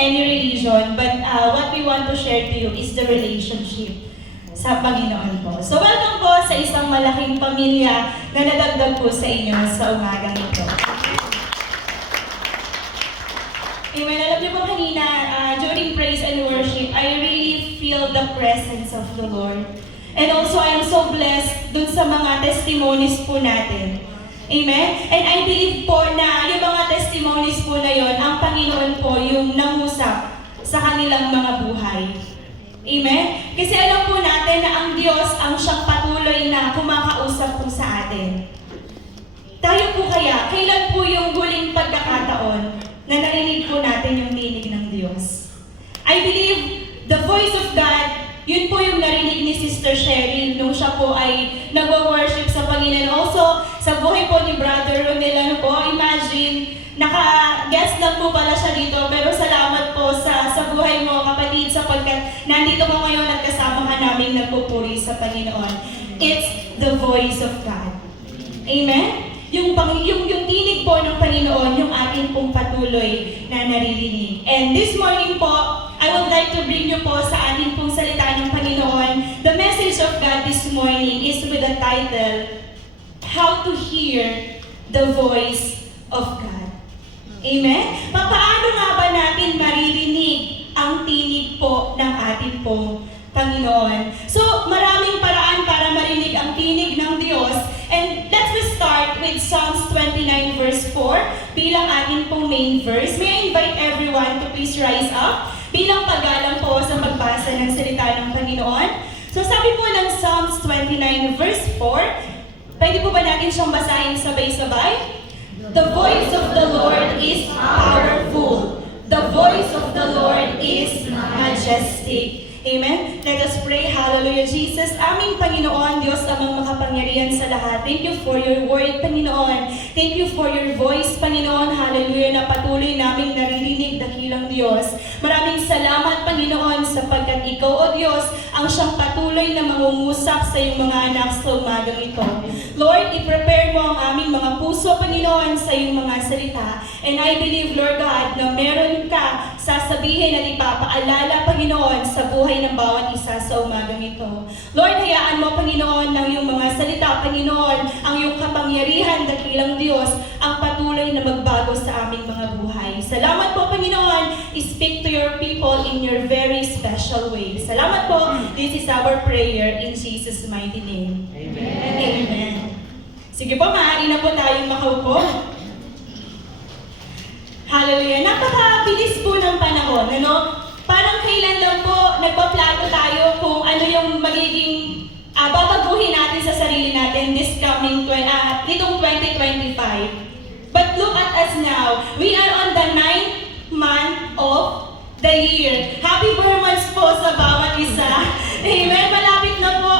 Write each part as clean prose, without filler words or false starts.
any religion, but what we want to share to you is the relationship sa Panginoon po. So welcome po sa isang malaking pamilya na nadagdag po sa inyo sa umagang ito. Amen. Alam niyo po kanina, during praise and worship, I really feel the presence of the Lord. And also, I am so blessed dun sa mga testimonies po natin. Amen? And I believe po na yung mga testimonies po na yon, ang Panginoon po yung nangusap sa kanilang mga buhay. Amen? Kasi alam po natin na ang Diyos ang siyang patuloy na kumakausap po sa atin. Tayo po kaya, kailan po yung huling pagkakataon na narinig po natin yung tinig ng Diyos? I believe the voice of God, yun po yung narinig ni Sister Cheryl nung siya po ay nag-worship sa Panginoon. Also, sa buhay po ni Brother Ronel, ano po, imagine, naka-guest lang po pala siya dito, pero salamat po sa buhay mo, kapatid, sapagkat nandito ko ngayon at kasama ka namin nagpupuri sa Panginoon. It's the voice of God. Amen? Yung tinig po ng Panginoon, yung ating pong patuloy na naririnig. And this morning po, I would like to bring you po sa ating pong salita ng Panginoon. The message of God this morning is with the title, How to Hear the Voice of God. Amen? Paano nga ba natin maririnig ang tinig po ng ating pong Panginoon? So, maraming paraan para marinig ang tinig ng Diyos. And let's start with Psalms 29 verse 4 bilang ating pong main verse. May I invite everyone to please rise up bilang paggalang po sa pagbasa ng salita ng Panginoon. So sabi po ng Psalms 29 verse 4, pwede po ba natin siyang basahin sabay-sabay? The voice of the Lord is powerful. The voice of the Lord is majestic. Amen? Let us pray. Hallelujah, Jesus. Aming Panginoon, Diyos amang makapangyarihan sa lahat. Thank you for your word, Panginoon. Thank you for your voice, Panginoon. Hallelujah, na patuloy naming naririnig, dakilang Diyos. Maraming salamat, Panginoon, sapagkat Ikaw, O Diyos, ang siyang patuloy na mangungusap sa iyong mga anak sa umagang ito. Lord, i-prepare mo ang aming mga puso, Panginoon, sa iyong mga salita. And I believe, Lord God, na meron ka sasabihin at ipapaalala, Panginoon, sa buhay ng bawat isa sa umagang ito. Lord, hayaan mo, Panginoon, ng iyong mga salita, Panginoon, ang iyong kapangyarihan, dakilang Diyos, ang patuloy na magbago sa aming mga buhay. Salamat po, Panginoon. Speak to your people in your very special way. Salamat po. This is our prayer in Jesus' mighty name. Amen. Amen. Sige po, maaari na po tayong makaupo. Hallelujah. Napakabilis po ng panahon, ano? Parang kailan lang po nagpaplato tayo kung ano yung magiging babaguhin natin sa sarili natin this coming nitong 2025. But look at us now. We are on the 9th month of the year. Happy birthdays po sa bawat isa. Amen. Malapit na po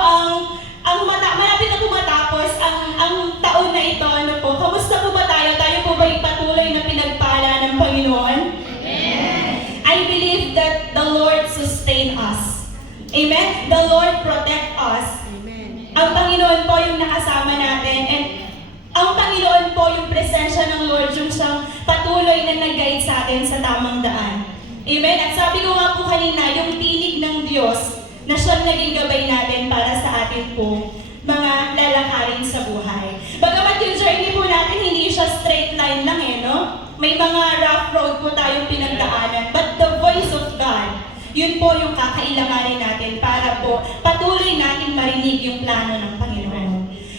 malapit na po matapos ang taon na ito. Ano po? Kamusta po ba tayo? Tayo po ba patuloy na pinagpala ng Panginoon? Amen. I believe that the Lord sustain us. Amen? The Lord protect us. Amen. Ang Panginoon po yung nakasama natin, and ang Panginoon po yung presensya ng Lord yung siyang patuloy na nag-guide sa atin sa tamang daan. Amen? At sabi ko nga po kanina, yung tinig ng Diyos na siyang naging gabay natin para sa atin po mga lalakarin sa buhay. Bagamat yung journey po natin, hindi siya straight line lang no? May mga rough road po tayong pinagdaanan. But the voice of God, yun po yung kakailanganin natin para po patuloy natin marinig yung plano ng Panginoon.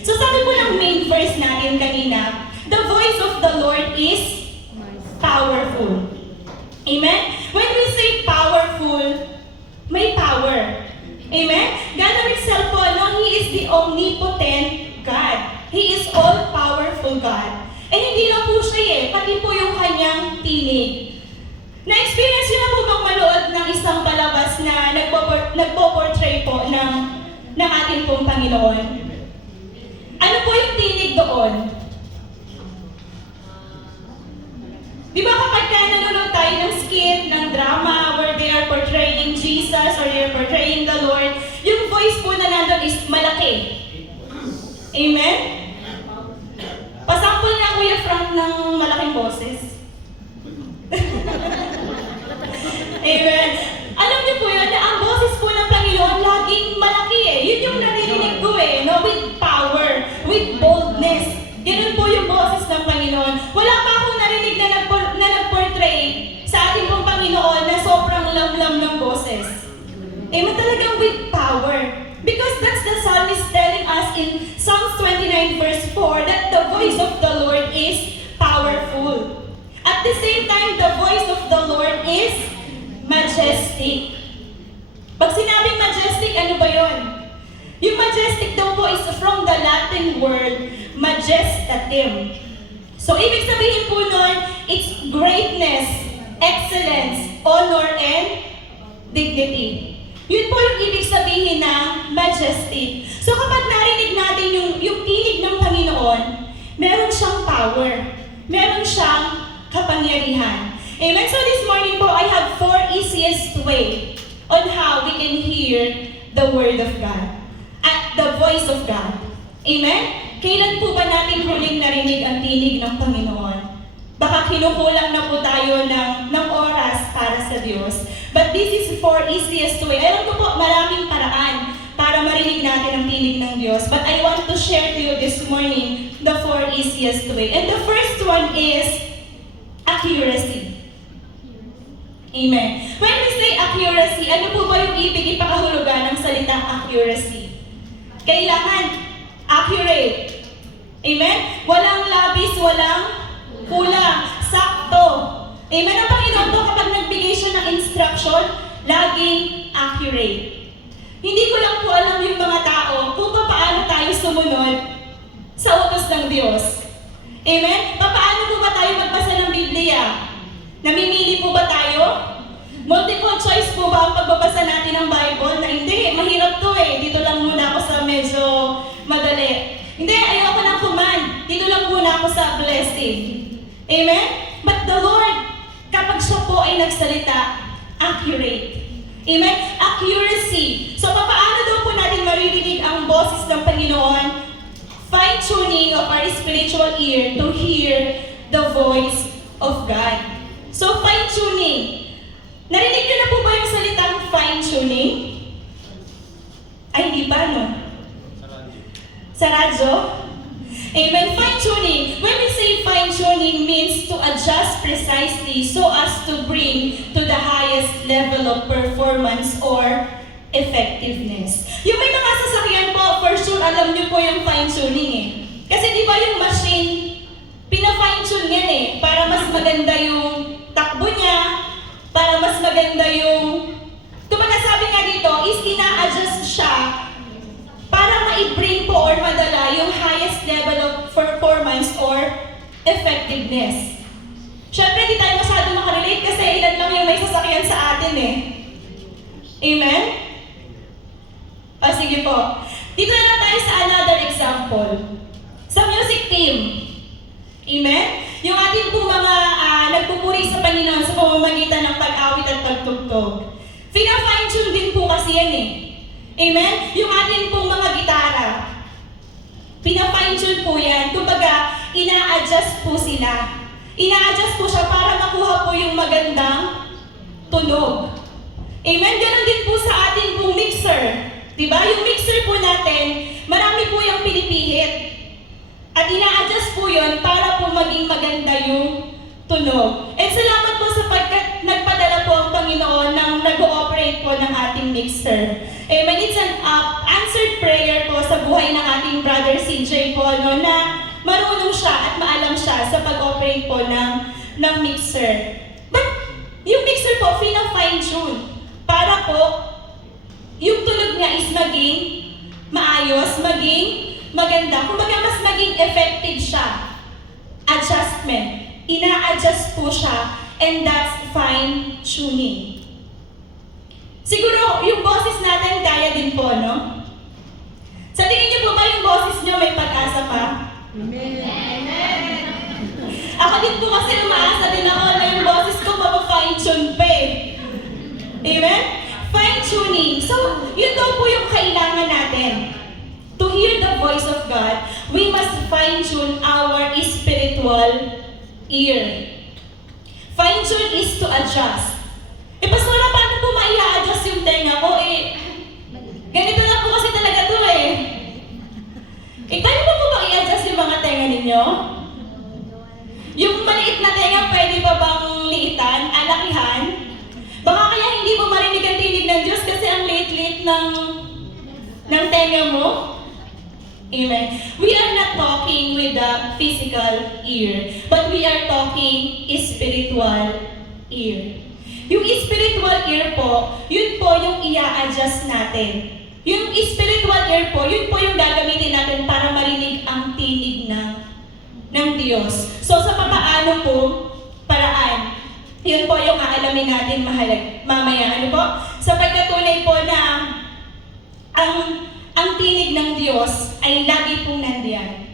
So sabi po ng main verse natin kanina, the voice of the Lord is powerful. Amen? When we say powerful, may power. Amen? God himself po, He is the omnipotent God. He is all-powerful God. And hindi lang po siya pati po yung kanyang tinig. Na-experience niyo na po bang manood ng isang palabas na nagpo-portray po ng ating pong Panginoon? Ano po yung tinig doon? Di ba kapag nanonood tayo ng skit, ng drama, where they are portraying Jesus or they are portraying the Lord, yung voice po na nandun is malaki. Amen? Pasample nga Kuya Frank ng malaking boses. Amen. Alam niyo po yun, na ang boses po ng Panginoon laging malaki eh. Yun yung naririnig ko eh, no? With power, with boldness. Ganun po yung boses ng Panginoon. Wala pa akong narinig na nag-portray sa ating pong Panginoon na sobrang lamlam ng boses. Amen, talagang with power. Because that's the psalmist telling us in Psalms 29 verse 4 that the voice of the Lord is powerful. At the same time, the voice of the Lord is majestic. Pag sinabing majestic, ano ba yun? Yung majestic daw po is from the Latin word majestatem. So, ibig sabihin po nun, it's greatness, excellence, honor, and dignity. Yun po yung ibig sabihin ng majestic. So, kapag narinig natin yung tinig ng Panginoon, meron siyang power. Meron siyang kapangyarihan. Amen? So, this morning po, I have 4 easiest way on how we can hear the Word of God. At the voice of God. Amen? Kailan po ba natin huling narinig ang tinig ng Panginoon? Baka kinukulang na po tayo ng oras para sa Diyos. But this is 4 easiest way. Alam ko po, maraming paraan para marinig natin ang tinig ng Diyos. But I want to share to you this morning the 4 easiest way. And the first one is accuracy. Amen. When we say accuracy, ano po ba yung ibig ipakahulugan ng salitang accuracy? Kailangan accurate. Amen? Walang labis, walang kulang. Sakto. Amen? Ang Panginoon po kapag nagbigay siya ng instruction, laging accurate. Hindi ko lang po alam yung mga tao kung paano tayo sumunod sa utos ng Diyos. Amen? Paano po ba tayo magbasa ng Biblia? Namimili po ba tayo? Multiple choice po ba ang pagbabasa natin ng Bible? Na hindi, mahirap to eh. Dito lang muna ako sa medyo madali. Hindi, ayoko ng command. Dito lang muna ako sa blessing. Amen? But the Lord, kapag siya po ay nagsalita, accurate. Amen? Accuracy. So, paano daw po natin maririnig ang boses ng Panginoon? Fine-tuning of our spiritual ear to hear the voice of God. So, fine-tuning. Narinig niyo na po ba yung salitang fine-tuning? Ay, hindi pa, no? Sa radyo? Amen. Fine-tuning. When we say fine-tuning means to adjust precisely so as to bring to the highest level of performance or effectiveness. Yung may mga sasakyan po, for sure, alam niyo po yung fine-tuning eh. Kasi di ba yung machine, pina-fine-tune yan eh, para mas maganda yung takbo niya, para mas maganda yung... Kumbaga sabi nga dito, is ina-adjust siya para ma-bring po or madala yung highest level of performance or effectiveness. Siyempre, di tayo masyado makarelate kasi ilan lang yung may sasakyan sa atin eh. Amen? Sige po. Dito na tayo sa another example. Sa music team. Amen? Yung ating po mga nagpupuri sa Panginoon sa pamamagitan ng pag-awit at pagtugtog. Fina-fine-tune din po kasi yan eh. Amen? Yung ating pong mga gitara. Pina-fine-tune po yan. Kumbaga, ina-adjust po sila. Ina-adjust po siya para makuha po yung magandang tunog. Amen? Ganon din po sa ating pong mixer. Diba? Yung mixer po natin, marami po yung pinipihit. At ina-adjust po yun para po maging maganda yung tunog. And salamat po sapagkat nagpadala po ang Panginoon ng nag-ooperate po ng ating mixer. Amen. It's an answered prayer po sa buhay ng ating brother CJ po, no, na marunong siya at maalam siya sa pag-operate po ng mixer. But yung mixer po, fine-tune para po yung tunog niya is maging maayos, maging maganda. Kumbaga mas maging effective siya. Adjustment. Ina-adjust po siya and that's fine-tuning. Siguro yung boses natin kaya din po, no? Sa tingin niyo po ba yung boses niyo may pag-asa pa? Amen! Ako din po kasi umaasa din ako na yung boses ko mapafine-tune pa eh. Amen? Fine-tuning. So, yun daw po yung kailangan natin. To hear the voice of God, we must fine-tune our spiritual ear. Fine-tune is to adjust. Pastor, ng Diyos kasi ang late-late ng tenga mo. Amen. We are not talking with the physical ear, but we are talking spiritual ear. Yung spiritual ear po, yun po yung i-adjust natin. Yung spiritual ear po, yun po yung gagamitin natin para marinig ang tinig ng Diyos. So sa papaano po, paraan, yun po yung aalamin natin mamaya. Ano po? Sa pagkatunay po na ang tinig ng Diyos ay lagi pong nandiyan.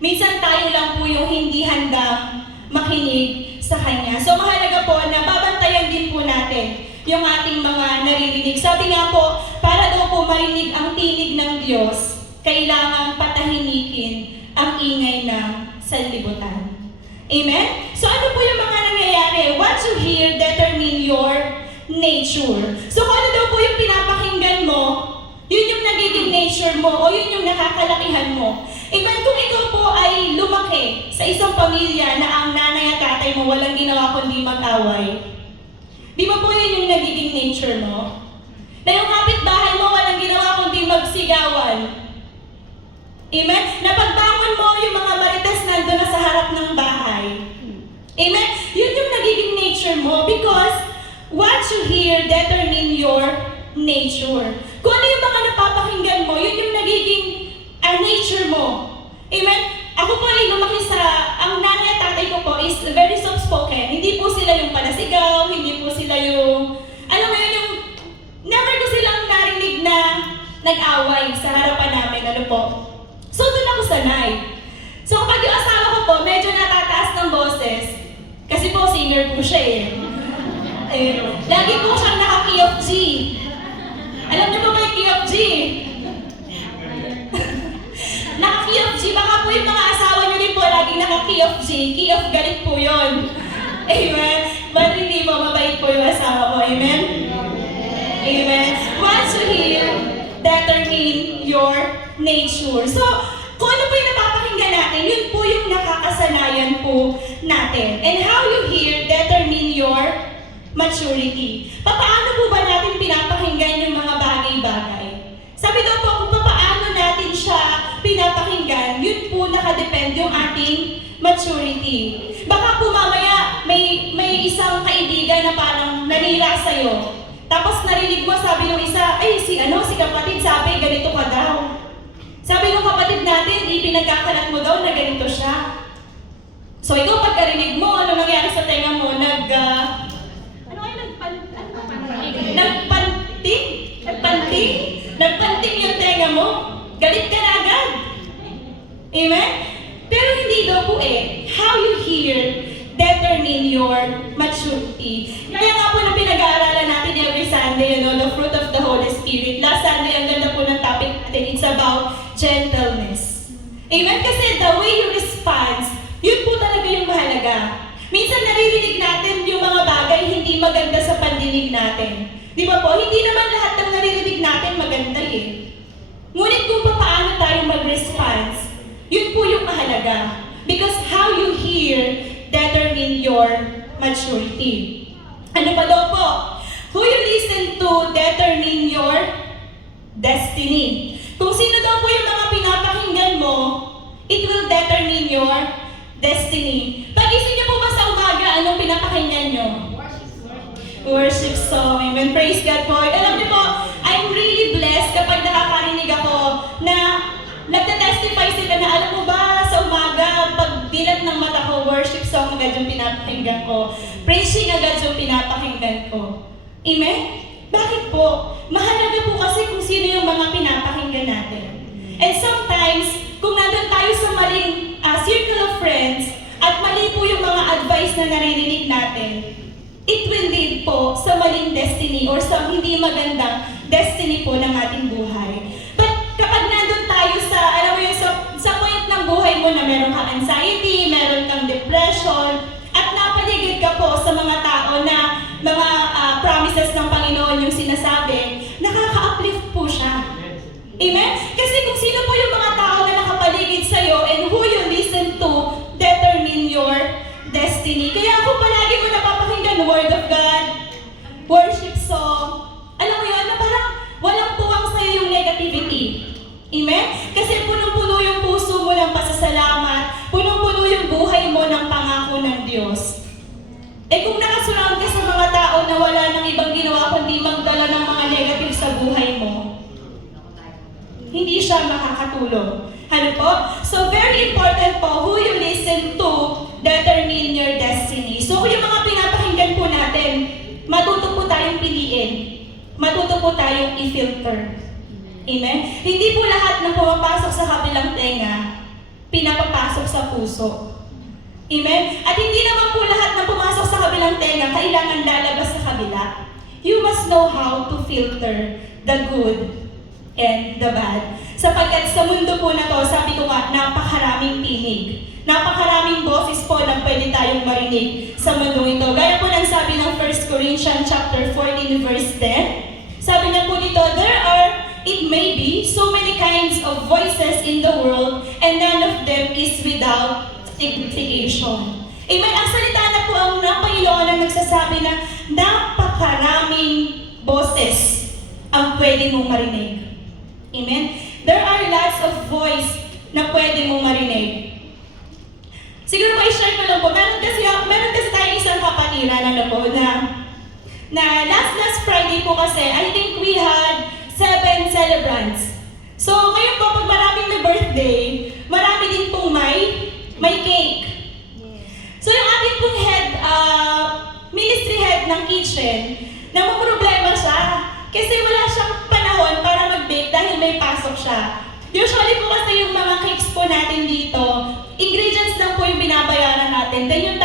Minsan tayo lang po yung hindi handang makinig sa Kanya. So mahalaga po na babantayan din po natin yung ating mga naririnig. Sabi nga po, para daw po marinig ang tinig ng Diyos, kailangan patahimikin ang ingay ng sanlibutan. Amen? So ano po yung mga nangyayari? What you hear determine your nature. So kung ano daw po yung pinapakinggan mo, yun yung nagiging nature mo o yun yung nakakalakihan mo. Even kung ikaw po ay lumaki sa isang pamilya na ang nanay at tatay mo walang ginawa kundi mag-away, di ba po yun yung nagiging nature mo? Na yung kapitbahay mo walang ginawa kundi magsigawan. Amen? Na pagbangon mo yung mga marites nandun na sa harap ng bahay. Amen? Yun yung nagiging nature mo because what you hear determine your nature. Kung ano yung mga napapakinggan mo, yun yung nagiging nature mo. Amen? Ako po ay lumaki ang nanay at tatay ko po is very soft-spoken. Hindi po sila yung panasigaw, hindi po sila yung, alam mo yun, yung, never ko silang narinig na nag-away sa harapan namin, ano po. So, doon ako sanay. So, kapag yung asawa ko po, medyo natataas ng boses, kasi po, singer po siya lagi po siyang naka-key of G. Alam niyo ba yung key of G? Naka-key of G. Baka po yung mga asawa niyo din po laging naka-key of G. Key of galit po yun. Amen? But hindi po, mabait po yung asawa ko. Amen? Amen? Once you hear, determine your nature. So, kung ano po yung napapakinggan natin, yun po yung nakakasanayan po natin. And how you hear, determine your maturity. Paano po ba natin pinapakinggan yung mga bagay-bagay? Sabi daw po, kung paano natin siya pinapakinggan, yun po nakadepende yung ating maturity. Baka po mamaya may isang kaibigan na parang nanira sa'yo. Tapos narinig mo, sabi ng isa, si kapatid sabi, ganito ka daw. Sabi ng kapatid natin, pinagkakalat mo daw na ganito siya. So ikaw pagkarinig mo, ano nangyari sa tenga mo? Nagpanting yung tenga mo. Galit ka na agad. Amen? Pero hindi daw po how you hear determine your maturity. Kaya nga po na pinag-aaralan natin every Sunday, the fruit of the Holy Spirit. Last Sunday, ang ganda po ng topic natin, it's about gentleness. Amen? Kasi the way you respond, yun po talaga yung mahalaga. Minsan naririnig natin yung mga bagay hindi maganda sa pandinig natin. Di ba po? Hindi naman lahat ng naririnig natin maganda Ngunit kung paano tayo mag-response, yun po yung mahalaga. Because how you hear determine your maturity. Ano pa daw po? Who you listen to determine your destiny. Kung sino daw po yung mga pinapakinggan mo, it will determine your destiny. Pag-isip niyo po ba sa umaga, anong pinapakinggan niyo? Worship song. Amen. Praise God po. Alam niyo po, I'm really blessed kapag nakakarinig ako na nagtatestify sila na alam mo ba, sa umaga, pag dilat ng mata ko, worship song agad yung pinapakinggan ko. Praising agad yung pinapakinggan ko. Amen? Bakit po? Mahalaga po kasi kung sino yung mga pinapakinggan natin. And sometimes, kung nandun tayo sa maling circle of friends, at mali po yung mga advice na naririnig natin, it will lead po sa maling destiny or sa hindi magandang destiny po ng ating buhay. But kapag nandun tayo sa, alam mo yun, sa point ng buhay mo na meron kang anxiety, meron kang depression, at napaligid ka po sa mga tao na mga promises ng Panginoon yung sinasabi, nakaka-uplift po siya. Amen? Kasi kung sino po yung mga tao na nakapaligid sa'yo and who you listen to determine your destiny. Kaya ako palagi mo napapakinggan Word of God, worship song. Alam mo yun, Amen? Kasi punong-puno yung puso mo ng pasasalamat, punong-puno yung buhay mo ng pangako ng Diyos. Eh kung nakasurround ka sa mga tao na wala nang ibang ginawa kundi magdala ng mga negative sa buhay mo, hindi siya makakatulong. Ano po? So very important po, who you listen to determine your destiny. So yung mga pinapakinggan po natin, matuto po tayong piliin. Matuto po tayong i-filter. Amen? Hindi po lahat ng pumapasok sa kabilang tenga, pinapapasok sa puso. Amen? At hindi naman po lahat ng pumasok sa kabilang tenga, kailangan lalabas sa kabila. You must know how to filter the good and the bad. Sapagkat sa mundo po na to, sabi ko nga, napakaraming tinig. Napakaraming boses po na pwede tayong marinig sa mundo ito. Gaya po ng sabi ng 1 Corinthians chapter 14 verse 10. Sabi niya po dito, there are, it may be, so many kinds of voices in the world and none of them is without signification. Amen? Ang salita na po ang Panginoon na nagsasabi na napakaraming boses ang pwede mong marinig. Amen? There are lots of voice na pwede mong marinig. Siguro po i-share ko lang po, meron kasi tayong isang kapatiran na last Friday po kasi, I think we had 7 celebrants. So ngayon po, pag maraming may birthday, marami din pong may cake. So yung ating pong ministry head ng kitchen, namumroblema siya. Kasi wala siyang panahon para mag-bake dahil may pasok siya. Usually po kasi yung mga cakes po natin dito, ingredients lang po yung binabayaran natin. Then yung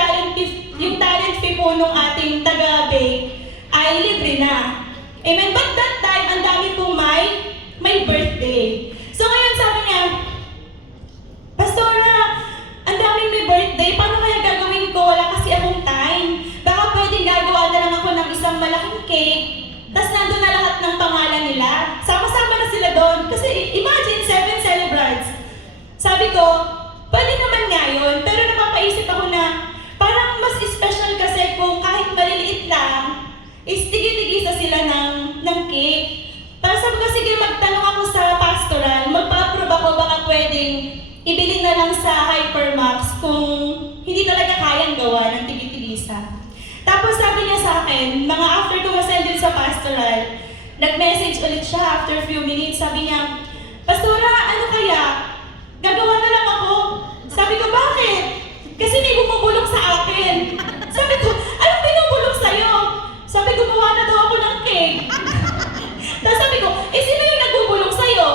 talent fee po nung ating taga-bake ay libre na. Amen? But that time, ang dami pong may birthday. So ngayon sabi niya, Pastora, ang daming may birthday, paano kaya gagawin ko? Wala kasi akong time. Baka pwedeng gagawa na lang ako ng isang malaking cake, tas nandun na lahat ng pangalan nila. Sama-sama na sila doon. Kasi imagine, 7 celebrants. Sabi ko, pwede naman nga yun, pero napapaisip ako na parang mas special kasi kung kahit maliliit lang, is tigi-tigisa sila ng cake. Para sabi ko, sige, magtanong ako sa pastoral, magpa-approve ako, baka pwedeng ibili na lang sa Hypermax kung hindi talaga kayang gawa ng tigi-tigisa. Tapos sabi niya sa akin, mga after ko masend din sa pastoral, nag-message ulit siya after few minutes, sabi niya, Pastora, ano kaya? Gagawa na lang ako. Sabi ko, bakit? Kasi may bumubulong sa akin. Sabi ko, anong binubulong sa'yo? Sabi ko, gumawa na daw ako ng cake. Tapos sabi ko, sino yung nagbubulong sa'yo?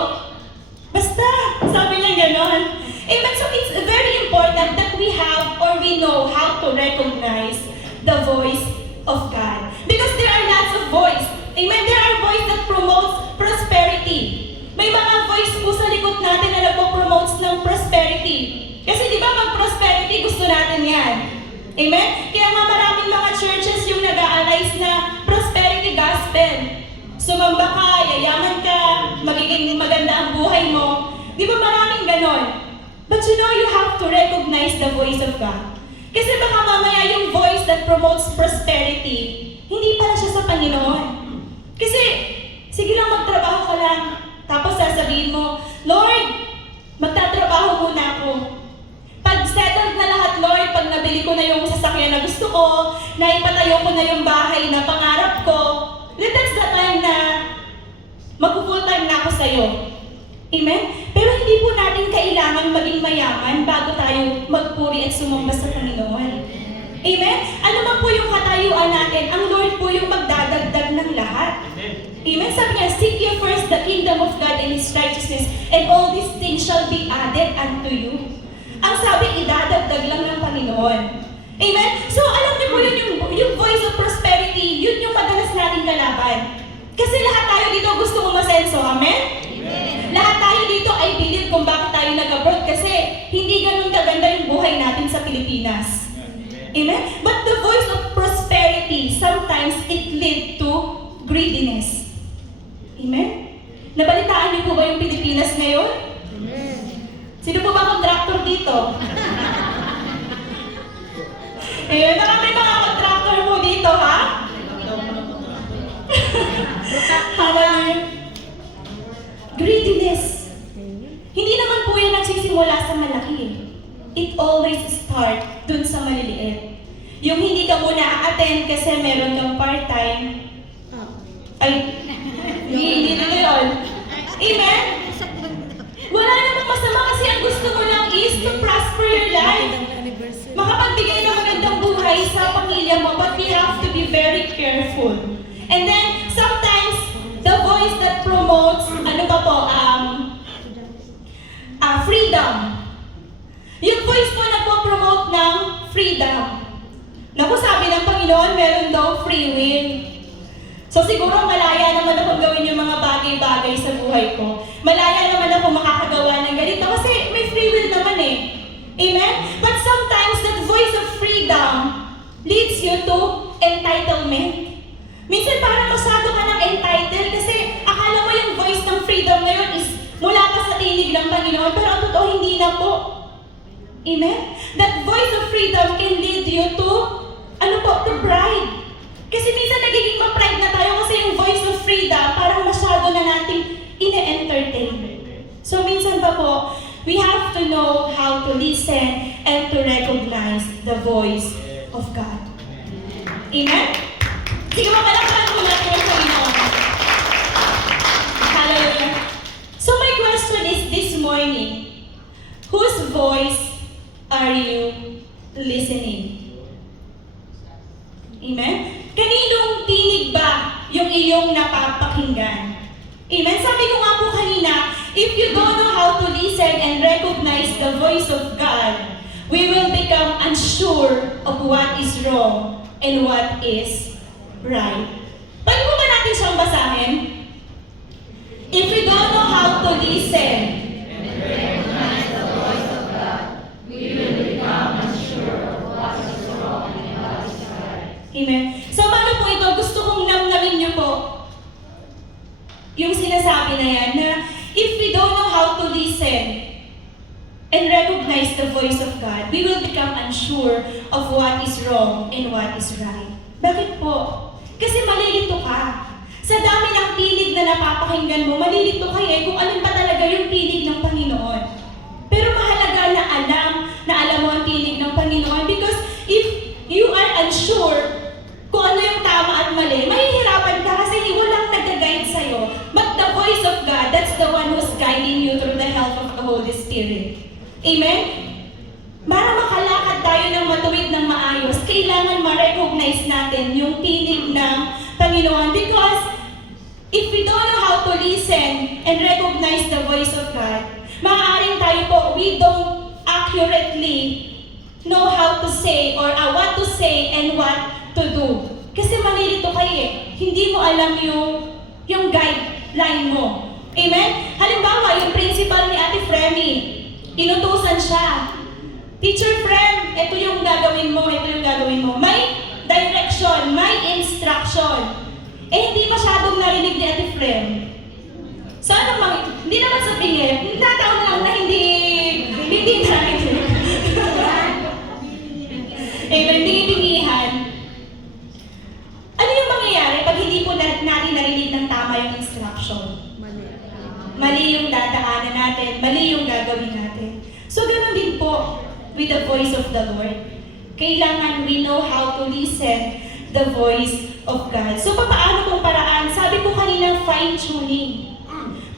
Basta, sabi niya gano'n. Amen. So it's very important that we have or we know how to recognize the voice of God. Because there are lots of voice. Amen. There are voice that promotes prosperity. May mga voice po sa likod natin na nagpo-promotes ng prosperity. Kasi di ba mag-prosperity, gusto natin yan. Amen? Kaya nga maraming mga churches yung nag-a-arise na prosperity gospel. Sumamba ka, yayaman ka, magiging maganda ang buhay mo. Di ba maraming ganon? But you know, you have to recognize the voice of God. Kasi baka mamaya yung voice that promotes prosperity, hindi pala siya sa Panginoon. Kasi, sige lang magtrabaho ka lang. Tapos sasabihin mo, Lord, magtatrabaho muna ako. Pag settled na lahat, Lord, pag nabili ko na yung sasakyan na gusto ko, naipatayo ko na yung bahay na pangarap ko, that's the time na mag-full time na ako sa'yo. Amen? Pero hindi po natin kailangan maging mayaman bago tayo magpuri at sumamba sa Panginoon. Amen? Ano man po yung katayuan natin, ang Lord po yung magdadagdag ng lahat. Amen? Sabi niya, seek ye first the kingdom of God and His righteousness, and all these things shall be added unto you. Ang sabi, idadagdag lang ng Panginoon. Amen? So, alam niyo po yun, yung voice of prosperity, yun yung madalas nating kalaban. Kasi lahat tayo dito gusto umasenso. Amen? Amen? Lahat tayo dito ay believe kung bakit tayo nag-abroad kasi hindi ganun kaganda yung buhay natin sa Pilipinas. Amen? But the voice of prosperity, sometimes it lead to greediness. Amen? Nabalitaan niyo po ba yung Pilipinas ngayon? Amen. Sino po ba contractor dito? Ayun, baka may mga contractor po dito, ha? Hallelujah. Greediness. ka muna a-attend kasi meron kang part-time. Ay, hindi na yun. Amen? Wala namang masama kasi ang gusto mo lang is to prosper your life. Makapagbigay ng magandang buhay sa pamilya mo, but we have to be very careful. And then, sometimes, the voice that promotes, freedom. Yung voice mo nagpo-promote ng freedom. Naku, sabi ng Panginoon, meron daw free will. So siguro malaya naman akong gawin yung mga bagay-bagay sa buhay ko. Malaya naman ako makakagawa ng ganito kasi may free will naman eh. Amen? But sometimes that voice of freedom leads you to entitlement. Minsan parang masyado ka ng entitled kasi akala mo yung voice ng freedom na yun is mula ka sa tinig ng Panginoon, pero ang totoo hindi na po. Amen? That voice of freedom can lead you to, to pride. Kasi minsan nagiging ma-pride na tayo kasi yung voice of freedom parang masyado na nating ine-entertain. So minsan pa po, we have to know how to listen and to recognize the voice of God. Amen? Sige mo, palakpakan ko natin yung Panginoon. Hallelujah. So my question is this morning, whose voice are you listening? Amen? Kaninong tinig ba yung iyong napapakinggan? Amen? Sabi ko nga po kanina, if you don't know how to listen and recognize the voice of God, we will become unsure of what is wrong and what is right. Pwede mo ba natin siyang basahin? If we don't know how to listen and recognize the voice of God, we will become unsure of what is wrong and what is right. Amen. So paano po ito? Gusto kong namnamin niyo po yung sinasabi na yan na if we don't know how to listen and recognize the voice of God, we will become unsure of what is wrong and what is right. Bakit po? Kasi malilito ka. Sa dami ng tinig na napapakinggan mo, malilito ka kung alin pa talaga yung tinig ng Panginoon. Pero mahalaga na alam mo ang tinig ng Panginoon because if you are unsure kung ano yung tama at mali, mahihirapan ka kasi walang nag-guide sa'yo. But the voice of God, that's the one who's guiding you through the help of the Holy Spirit. Amen? Para makalakad tayo ng matuwid ng maayos, kailangan ma-recognize natin yung tinig ng Panginoon because if we don't know how to listen and recognize the voice of God, maaaring tayo po, we don't accurately know how to say or what to say and what to do. Kasi malilito kayo eh. Hindi mo alam yung guideline mo. Amen? Halimbawa, yung principal ni Ate Fremy, inutusan siya. Teacher Frem, ito yung gagawin mo, ito yung gagawin mo. May direction, may instruction. Eh, hindi masyadong narinig ni Ate Frem. So, hindi naman sa pingit, nataon lang na hindi narinig. Hindi tingihan. Ano yung mangyayari pag hindi po natin narinig ng tama yung instruction? Mali yung dadaanan natin, mali yung gagawin natin. So, ganun din po with the voice of the Lord. Kailangan we know how to listen the voice of God. So, paano pong paraan? Sabi ko kanina, fine-tuning.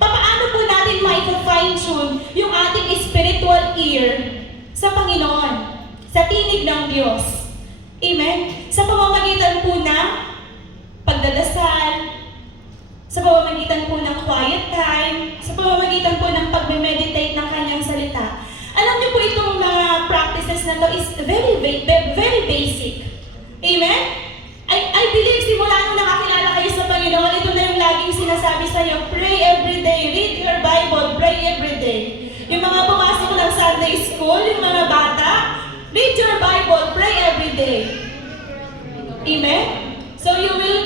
Paano po natin ma-fine-tune yung ating spiritual ear sa Panginoon, sa tinig ng Diyos? Amen? Sa pamamagitan po ng pagdadasal, sa pamamagitan po ng quiet time, sa pamamagitan po ng pagme-meditate ng kanyang salita. Alam niyo po itong mga practices na to is very basic. Amen? I believe simula nung nakakilala kayo sa Panginoon, ito na yung laging sinasabi sa iyo, pray every day, read your Bible, pray every day. Yung mga pumasok ng Sunday school, yung mga bata, read your Bible, pray every day. Amen? So you will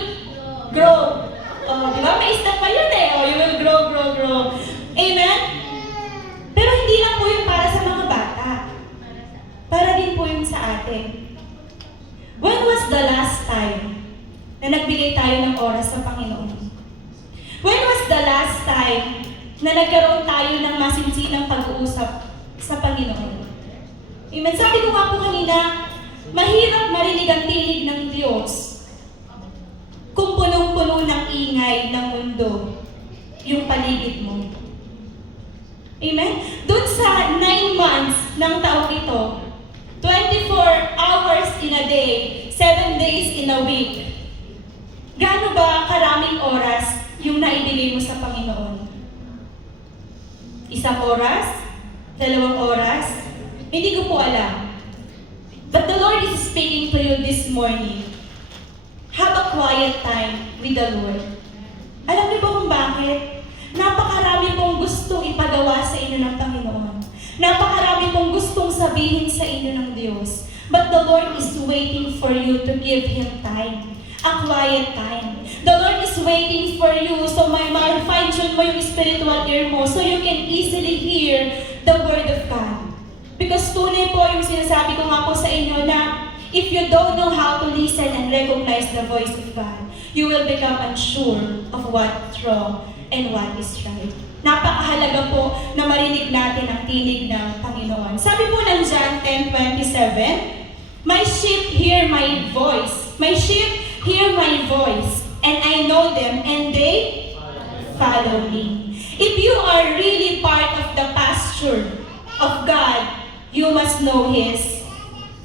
grow. Di ba? May step pa yun eh. You will grow. Amen? Pero hindi lang po yung para sa mga bata. Para din po yung sa atin. When was the last time na nagbigay tayo ng oras sa Panginoon? When was the last time na nagkaroon tayo ng masinsinang pag-uusap sa Panginoon? Amen? Sabi ko nga po kanina, Mahirap marinig ang tinig ng Diyos kung punong-puno ng ingay ng mundo yung paligid mo. Amen? Doon sa 9 months ng taong ito, 24 hours in a day, 7 days in a week, gaano ba karaming oras yung naibigay mo sa Panginoon? 1 oras? 2 oras? Hindi ko po alam. But the Lord is speaking to you this morning. Have a quiet time with the Lord. Alam niyo ba kung bakit? Napakarami pong gustong ipagawa sa inyo ng Panginoon. Napakarami pong gustong sabihin sa inyo ng Diyos. But the Lord is waiting for you to give Him time. A quiet time. The Lord is waiting for you so may ma-fine-tune mo yung spiritual ear mo so you can easily hear the Word of God. Because tunay po yung sinasabi ko nga po sa inyo na if you don't know how to listen and recognize the voice of God, you will become unsure of what's wrong and what is right. Napakahalaga po na marinig natin ang tinig ng Panginoon. Sabi po ng John 10:27, My sheep hear my voice. My sheep hear my voice, and I know them, and they follow me. If you are really part of the pasture of God, you must know His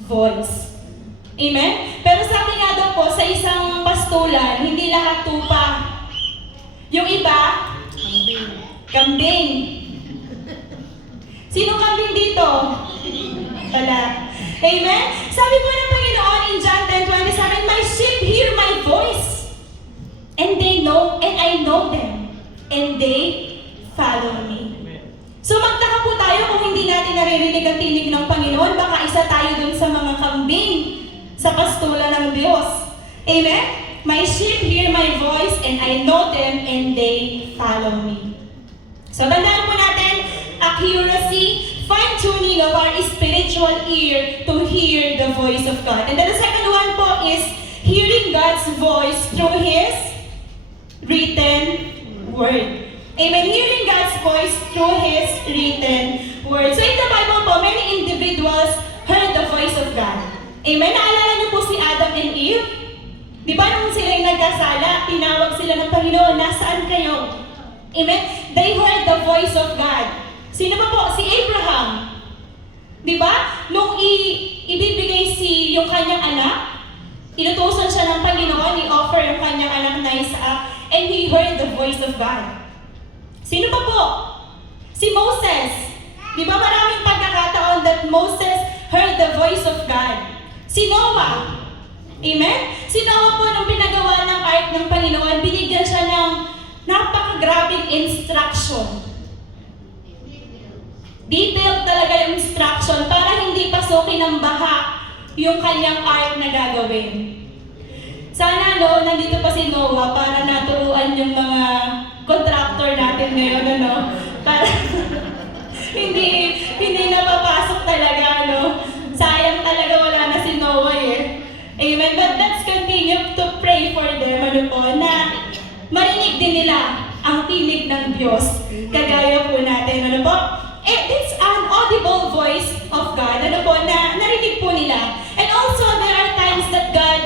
voice. Amen? Pero sabi nga daw po, sa isang pastulan, hindi lahat tupa. Yung iba, kambing. Sino kambing dito? Wala. Amen? Sabi po ng Panginoon in John 10:27, My sheep hear my voice, and they know, and I know them, and they follow me. So magtaka po tayo kung hindi natin naririnig ang tinig ng Panginoon, baka isa tayo dun sa mga kambing sa pastulan ng Diyos. Amen? My sheep hear my voice, and I know them, and they follow me. So tandaan po natin, accuracy, fine-tuning of our spiritual ear to hear the voice of God. And then the second one po is hearing God's voice through His written word. Amen. Hearing God's voice through His written word. So in the Bible po, many individuals heard the voice of God. Amen. Naalala niyo po si Adam and Eve? Di ba nung sila yung nagkasala, tinawag sila ng Panginoon, nasaan kayo? Amen. They heard the voice of God. Sino ba po? Si Abraham. Di ba? Nung ibibigay yung kanyang anak, inutusan siya ng Panginoon, i-offer yung kanyang anak na Isaac, and he heard the voice of God. Sino pa po? Si Moses. Di ba maraming pagkakataon that Moses heard the voice of God? Si Noah. Amen? Si Noah po, nung pinagawa ng ark ng Panginoon, binigyan siya ng napakagrabing instruction. Detailed talaga yung instruction para hindi pasukin ng baha yung kanyang ark na gagawin. Sana nandito pa si Noah para naturuan yung mga contractor natin ngayon, para hindi napapasok talaga, Sayang talaga wala na si Noah eh. Amen. But let's continue to pray for them, na marinig din nila ang tinig ng Diyos. Kagaya po natin, it's an audible voice of God, na narinig po nila. And also, there are times that God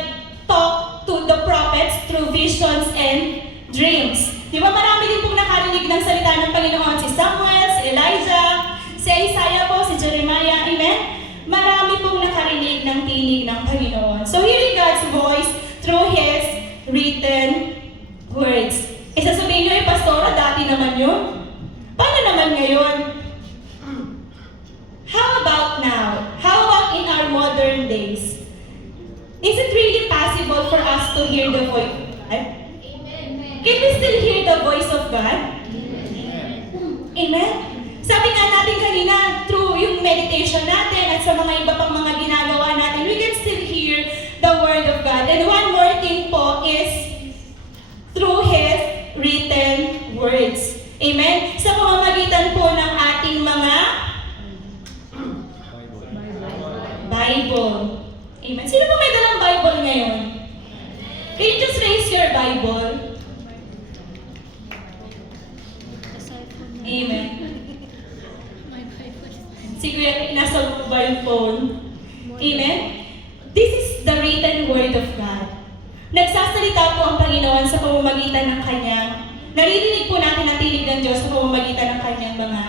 talked to the prophets through visions and dreams. Di ba marami din pong nakarinig ng salita ng Panginoon? Si Samuel, si Elijah, si Isaiah po, si Jeremiah, amen? Marami pong nakarinig ng tinig ng Panginoon. So hearing God's voice through His written words. Sasabihin nyo, Pastora, dati naman yun. Paano naman ngayon? How about now? How about in our modern days? Is it really possible for us to hear the voice of God? Can we still hear the voice of God? Amen? Sabi nga natin kanina, through yung meditation natin at sa mga iba pang mga ginagawa natin, we can still hear the Word of God. And one more thing po is through His written words. Amen? Sa pamamagitan po ng ating mga Bible. Amen? Sino po may dalang Bible ngayon? Can you just raise your Bible? Amen. Si Kuya nasa mobile phone. Amen? ng Diyos sa pamamagitan ng kanyang mga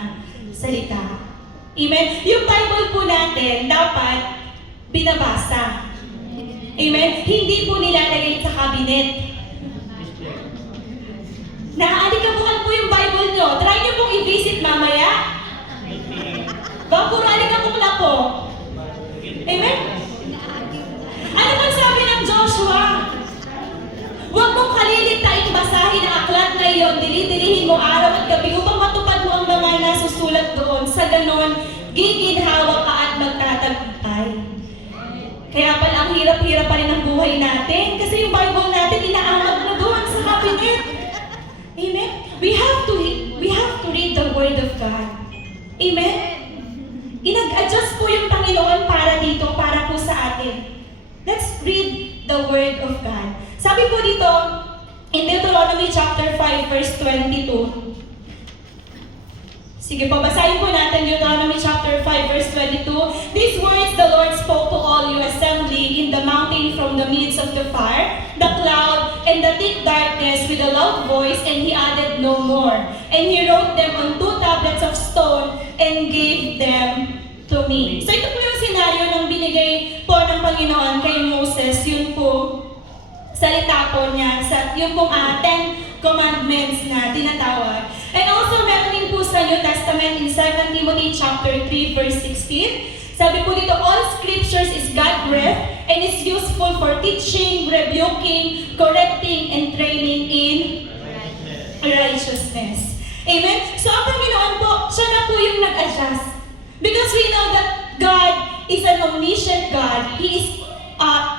salita. Amen? Yung Bible po natin, dapat binabasa. Amen? Hindi po nilalagay sa cabinet. Naaalikabukan po yung Bible nyo. Try nyo pong i-visit mamaya. Baka puro alikabok na po. Amen? Ano bang sabi ng Joshua? Huwag mong kaliligtain basahin ang aklat na iyon, dili-dilihin mo araw at gabi upang matupad mo ang mga nasusulat doon. Sa ganon, giginhawa ka at magtatagumpay. Kaya pala ang hirap-hirap pa rin ang buhay natin kasi yung Bible natin inaamag na doon sa cabinet. Amen? We have to read the Word of God. Amen? Inag-adjust po yung Panginoon para dito, para po sa atin. Let's read the Word of God. Sabi po dito, in Deuteronomy chapter 5, verse 22. Sige po, basahin po natin Deuteronomy chapter 5, verse 22. These words the Lord spoke to all you assembly in the mountain from the midst of the fire, the cloud, and the thick darkness with a loud voice, and he added no more. And he wrote them on 2 tablets of stone and gave them to me. So ito po yung senaryo ng binigay po ng Panginoon kay Moses. Yun po, salita po niya, yung pong 10 commandments na tinatawag. And also, meron din po sa New Testament in 2 Timothy chapter 3, verse 16. Sabi po dito, all scriptures is God-breathed and is useful for teaching, rebuking, correcting, and training in righteousness. Amen? So, ang Panginoon po, siya na po yung nag-adjust. Because we know that God is an omniscient God. He is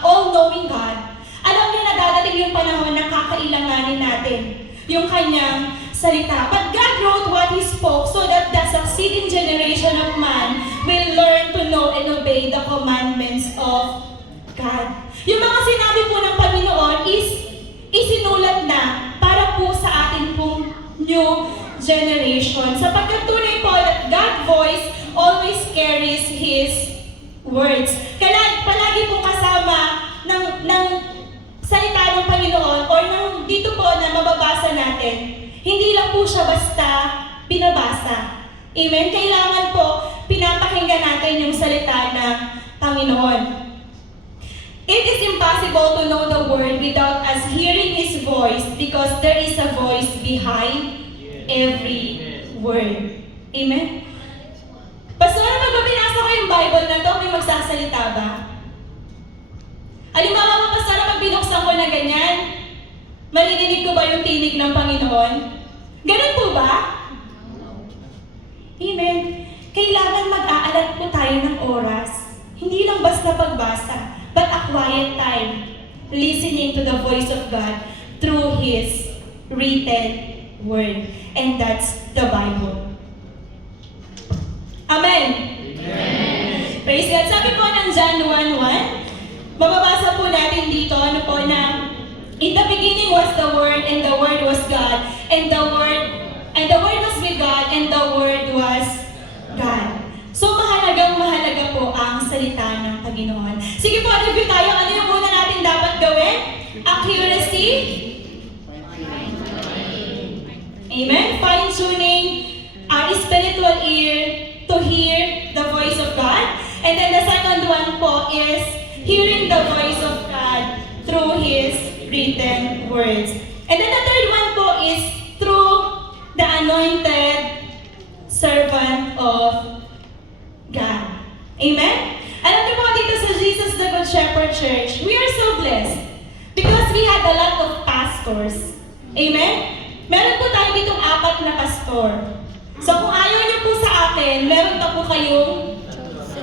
all-knowing God. Alam niya na dadating yung panahon na kakailanganin natin yung kanyang salita. But God wrote what He spoke so that the succeeding generation of man will learn to know and obey the commandments of God. Yung mga sinabi po ng Panginoon is isinulat na para po sa atin pong new generation. Sapagkat tunay po that God's voice always carries His words. Kaya palagi po kasama ng salita ng Panginoon or dito po na mababasa natin. Hindi lang po siya basta binabasa. Amen? Kailangan po pinapakinggan natin yung salita ng Panginoon. It is impossible to know the Word without us hearing His voice because there is a voice behind every word. Amen? Pastor, pag binasa ko yung Bible na to, may magsasalita ba? Halimbawa mo, Pastor, pag binuksan ko na ganyan, maririnig ko ba yung tinig ng Panginoon? Ganun po ba? Amen. Kailangan mag-aalat po tayo ng oras. Hindi lang basta pagbasa, but a quiet time, listening to the voice of God through His written Word. And that's the Bible. Amen? Amen. Praise God. Sabi po ng John 1:1, mababasa po natin dito, ano po na, in the beginning was the Word, and the Word was God, and the Word was with God, and the Word was God. So mahalaga po ang salita ng Panginoon. Sige po, review tayo. Ano yung una natin dapat gawin? Accuracy. Amen? Fine-tuning our spiritual ear to hear the voice of God. And then the second one po is hearing the voice of God through His written words. And then the third one po is through the anointed servant of God. Amen? Alam niyo po dito sa Jesus the Good Shepherd Church, we are so blessed because we had a lot of pastors. Amen? Meron po tayo ditong 4 na pastor. So kung ayaw niyo po sa akin, meron pa po kayong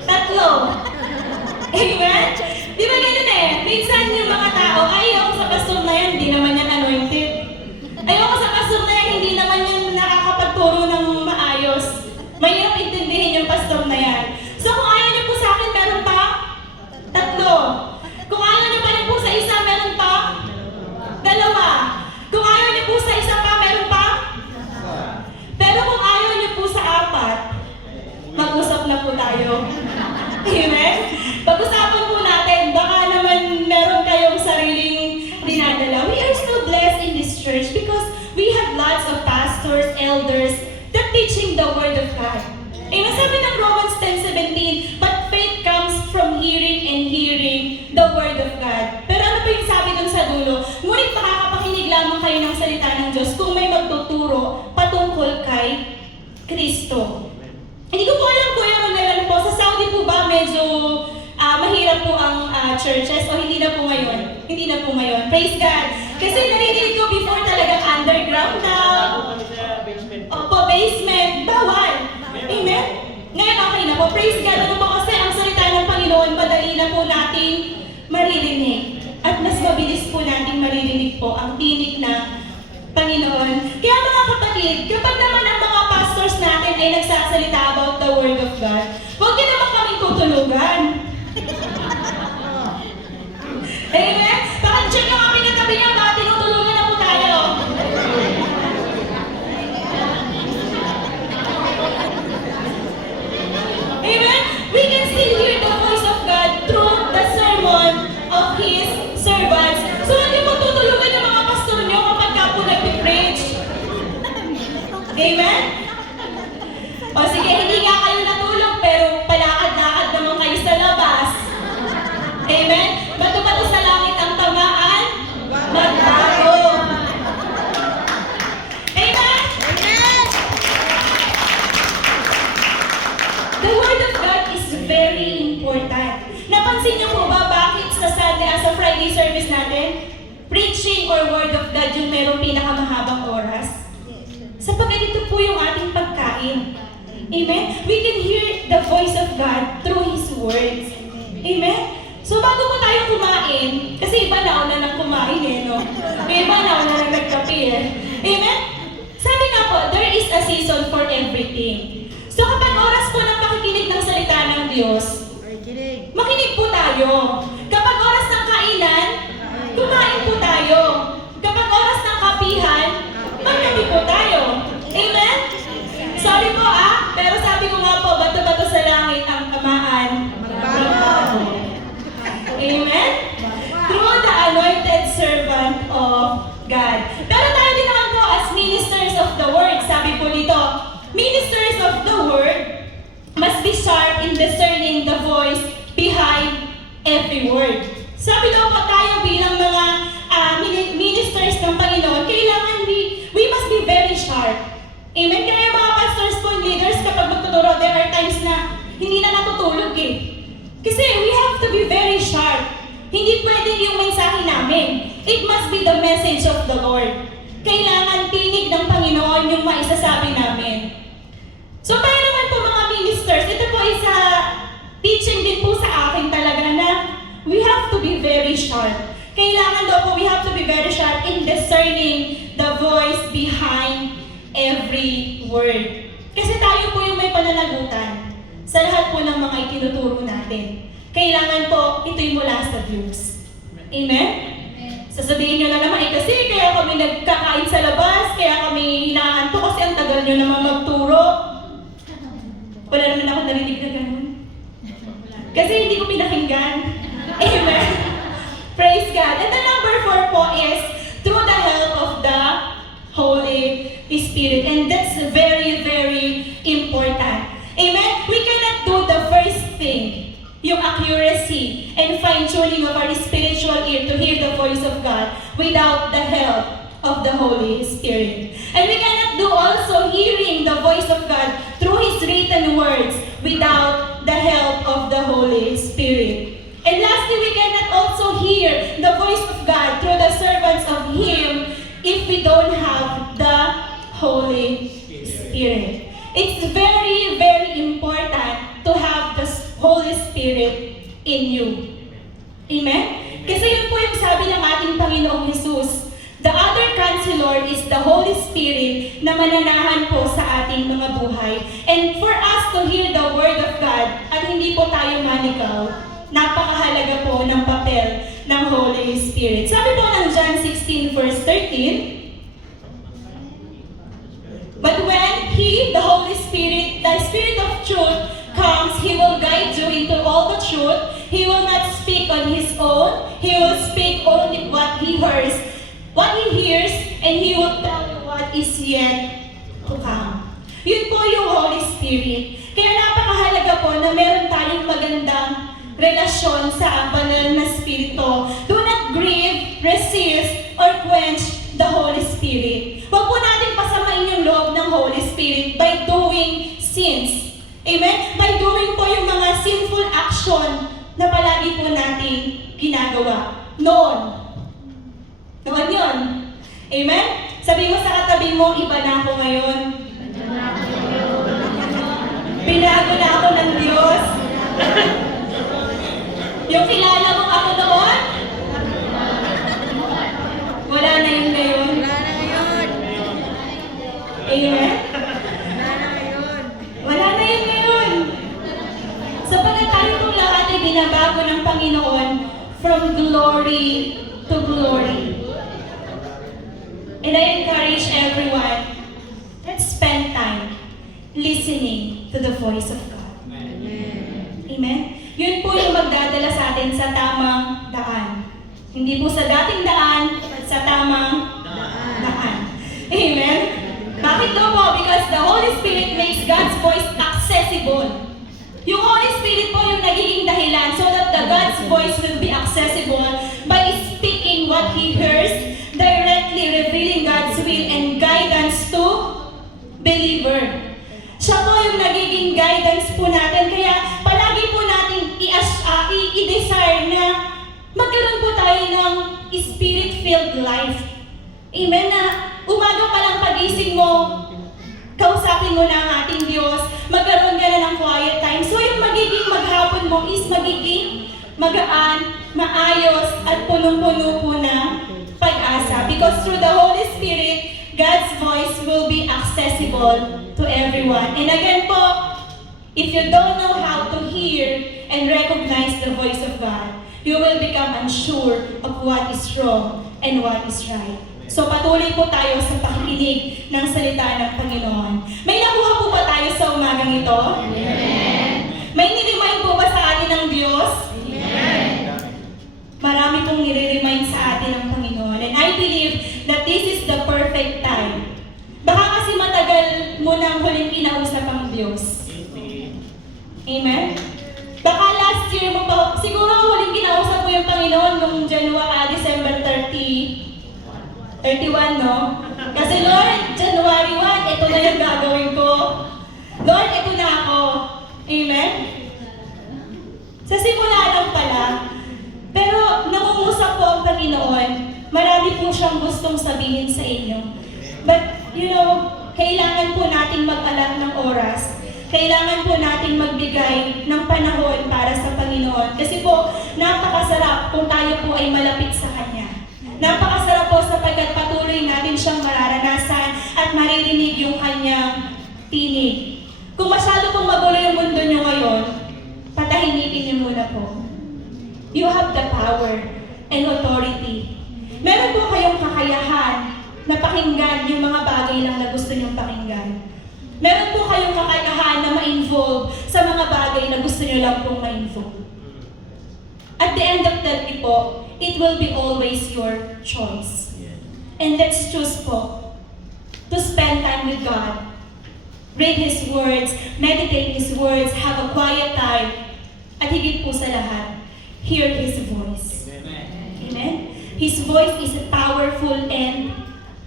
3. Amen? Di ba ganun eh? Minsan yung mga tao, ayaw sa pastor na yan, hindi naman yan anointed. Ayaw sa pastor na yan, hindi naman yan nakakapagturo ng maayos. Mahirap intindihin yung pastor na yan. So kung ayaw niyo po sa akin, meron pa 3. Kung ayaw niyo pa rin po sa isa, meron pa 2. Kung ayaw niyo po sa isa pa, meron pa. Pero kung ayaw niyo po sa 4, mag-usap na po tayo. Amen? Pag-usapan po natin, baka naman meron kayong sariling dinadala. We are still elders that teaching the Word of God. Amen. Sabi ng Romans 10:17, but faith comes from hearing and hearing the Word of God. Pero ano pa yung sabi dun sa dulo? Ngunit makakapakinig lamang kayo ng salita ng Diyos kung may magtuturo patungkol kay Kristo. Hindi ko po alam kung ano po, sa Saudi po ba medyo mahirap po ang churches o hindi na po ngayon? Hindi na po ngayon. Praise God. Kasi narinig ko before talagang underground daw. Opo, basement. Bawal. Amen? Ngayon okay na po. Praise God. Ano po kasi ang salita ng Panginoon, madali na po nating maririnig. At mas mabilis po nating maririnig po ang tinig na Panginoon. Kaya mga kapatid, kapag naman ang mga pastors natin ay nagsasalita about the Word of God, huwag niyo naman kaming tutulugan. Amen? Paka-check nyo kami katabi niya, baka tinutulungan na po tayo. Amen? We can still hear the voice of God through the sermon of His servants. So, hindi mo tutulungan yung mga pastor nyo kapag ka po nag-preach. Amen? O sige, hindi nga kayo natulog, pero palakad-lakad naman kayo sa labas. Amen? Bato-bato sa langit ang tamaan, magbago. Amen? The Word of God is very important. Napansin niyo po ba bakit sa Sunday, sa Friday service natin, preaching or Word of God yung merong pinakamahabang oras? Sapagkat ito po yung ating pagkain. Amen? We can hear the voice of God through His words. Amen? So bago po tayo kumain, kasi iba na una nang kumain no? Iba na una nang nagkape Amen? Sabi nga po, there is a season for everything. So kapag oras po ng pakikinig ng salita ng Diyos, makinig po tayo. Kapag oras ng kainan, kumain po tayo. Kapag oras ng kapihan, magkapi po tayo. Amen? Sorry po pero sabi ko nga po, bato-bato sa langit ang tamaan. Amen? Through the anointed servant of God. Pero tayo din naman po as ministers of the Word. Sabi po dito, ministers of the Word must be sharp in discerning the voice behind every word. Sabi daw po tayo bilang mga ministers ng Panginoon, kailangan we must be very sharp. Amen? Kaya mga pastors po, leaders, kapag magtuturo, there are times na hindi na natutulog Kasi we have to be very sharp. Hindi pwedeng yung mensahe namin. It must be the message of the Lord. Kailangan tinig ng Panginoon yung maisasabi namin. So tayo naman po mga ministers, ito po isa teaching din po sa akin talaga na we have to be very sharp. Kailangan daw po we have to be very sharp in discerning the voice behind every word. Kasi tayo po yung may pananagutan sa lahat po ng mga itinuturo natin. Kailangan po ito'y mula sa Diyos. Amen? Sasabihin nyo na naman, kasi kaya kami nagkakain sa labas, kaya kami hinaanto kasi ang tagal nyo naman magturo. Wala naman ako narinig na ganun. Kasi hindi ko pinakinggan. Amen? Praise God. And the number 4 po is through the help of the Holy Spirit. And that's very, very important. Amen? We cannot do the first thing, yung accuracy and fine-tuning of our spiritual ear to hear the voice of God without the help of the Holy Spirit. And we cannot do also hearing the voice of God through His written words without the help of the Holy Spirit. And lastly, we cannot also hear the voice of God through the servants of Him if we don't have the Holy Spirit. It's very, very important to have the Holy Spirit in you. Amen? Kasi yun po yung sabi ng ating Panginoong Jesus. The other counselor is the Holy Spirit na mananahan po sa ating mga buhay. And for us to hear the Word of God at hindi po tayo manigaw, napakahalaga po ng papel ng Holy Spirit. Sabi po ng John 16 verse 13, but when He, the Holy Spirit, the Spirit of truth, comes, He will guide you into all the truth. He will not speak on His own. He will speak only what He hears, and He will tell you what is yet to come. Yun po yung Holy Spirit. Kaya napakahalaga po na meron tayong magandang relasyon sa banal na Espiritu. Do not grieve, resist, or quench the Holy Spirit. Huwag po natin pasamain yung loob ng Holy Spirit by doing sins. Amen? By doing po yung mga sinful action na palagi po natin ginagawa. Noon yun. Amen? Sabi mo sa katabi mo, iba na ako ngayon. Binago na ako ng Diyos. Yung kilala mo ako noon, wala na yun ngayon. Amen? Wala na yun ngayon. Sapagkat tayo pong lahat ay binabago ng Panginoon from glory to glory. And I encourage everyone, let's spend time listening to the voice of God. Amen? Yun po yung magdadala sa atin sa tamang daan. Hindi po sa dating daan, sa tamang daan. Amen? Bakit daw po? Because the Holy Spirit makes God's voice accessible. Yung Holy Spirit po yung nagiging dahilan so that the God's voice will be accessible by speaking what He hears, directly revealing God's will and guidance to believer. Siya po yung nagiging guidance po natin. Kaya palagi po natin i-desire na magkaroon po tayo ng spirit-filled life. Amen? Na umaga pa lang pagising mo, kausapin mo na ang ating Diyos, magkaroon ka na ng quiet time. So yung magiging maghapon mo is magiging magaan, maayos, at punong-puno po na pag-asa. Because through the Holy Spirit, God's voice will be accessible to everyone. And again po, if you don't know how to hear and recognize the voice of God, you will become unsure of what is wrong and what is right. So patuloy po tayo sa pakikinig ng salita ng Panginoon. May nakuha po ba tayo sa umagang ito? Amen. May niremind po ba sa atin ng Diyos? Amen. Marami pong nire-remind sa atin ng Panginoon. And I believe that this is the perfect time. Baka kasi matagal mo nang huling kinausap ang Diyos. Amen? Baka last year mo pa, siguro huling kinausap mo yung Panginoon nung December 31, no? Kasi Lord, January 1, ito na yung gagawin ko. Lord, ito na ako. Amen? Sa simula lang pala, pero nangungusap po ang Panginoon, marami po siyang gustong sabihin sa inyo. But, kailangan po nating mag-alam ng oras. Kailangan po nating magbigay ng panahon para sa Panginoon. Kasi po, napakasarap kung tayo po ay malapit sa Kanya. Napakasarap po sapagkat patuloy natin siyang mararanasan at maririnig yung Kanyang tinig. Kung masyado pong magulo yung mundo nyo ngayon, patahimikin niyo muna po. You have the power and authority. Meron po kayong kakayahan na pakinggan yung mga bagay lang na gusto niyong pakinggan. Meron po kayong kakayahan na ma-involve sa mga bagay na gusto niyo lang pong ma-involve. At the end of the day po, it will be always your choice. And let's choose po to spend time with God. Read His words, meditate His words, have a quiet time, at higit po sa lahat, hear His voice. Amen? His voice is powerful and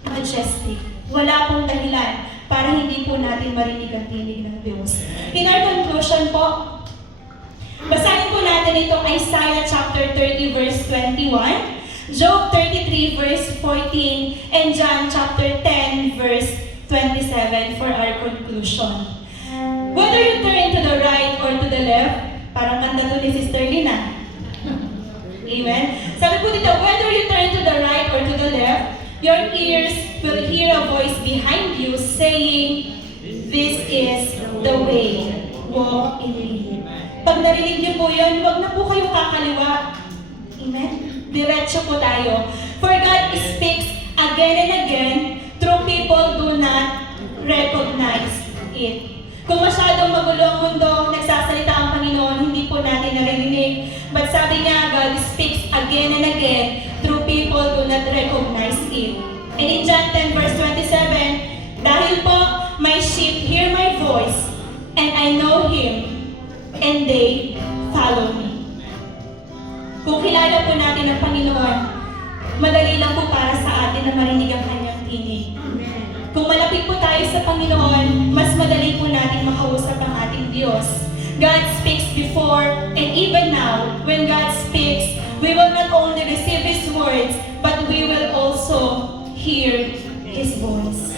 majestic. Wala pong dahilan para hindi po natin marinig ang tinig ng Diyos. In our conclusion po, basahin po natin itong Isaiah chapter 30 verse 21, Job 33 verse 14, and John chapter 10 verse 27 for our conclusion. Whether you turn to the right or to the left, parang kanta to ni Sister Lina. Amen? Sabi po dito, whether you turn to the right or to the left, your ears will hear a voice behind you saying, "This is the way, walk in it." Pag narinig niyo po yan, huwag na po kayong kakaliwa. Amen? Diretso po tayo. For God speaks again and again through people do not recognize it. Kung masyadong magulo ang mundo, nagsasalita ang Panginoon, hindi po natin naririnig. But sabi niya, God speaks again and again through people do not recognize it. And in John 10 verse 27, dahil po and they follow me. Kung kilala po natin ang Panginoon, madali lang po para sa atin na marinig ang kanyang tinig. Kung malapit po tayo sa Panginoon, mas madali po natin makausap ang ating Diyos. God speaks before and even now, when God speaks, we will not only receive His words, but we will also hear His voice.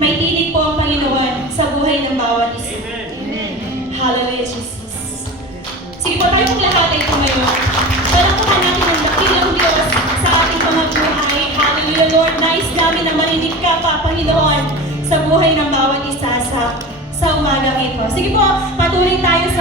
May tinig po ang Panginoon sa buhay ng bawat isa. Hallelujah, Jesus. Sige po, tayo pong lahat ay tumayo. Palakpakan natin ang dakilang Diyos sa ating mga buhay. Hallelujah, Lord. Nais namin na marinig ka pa, Panginoon, sa buhay ng bawat isa sa umagang ito. Sige po, patuloy tayo sa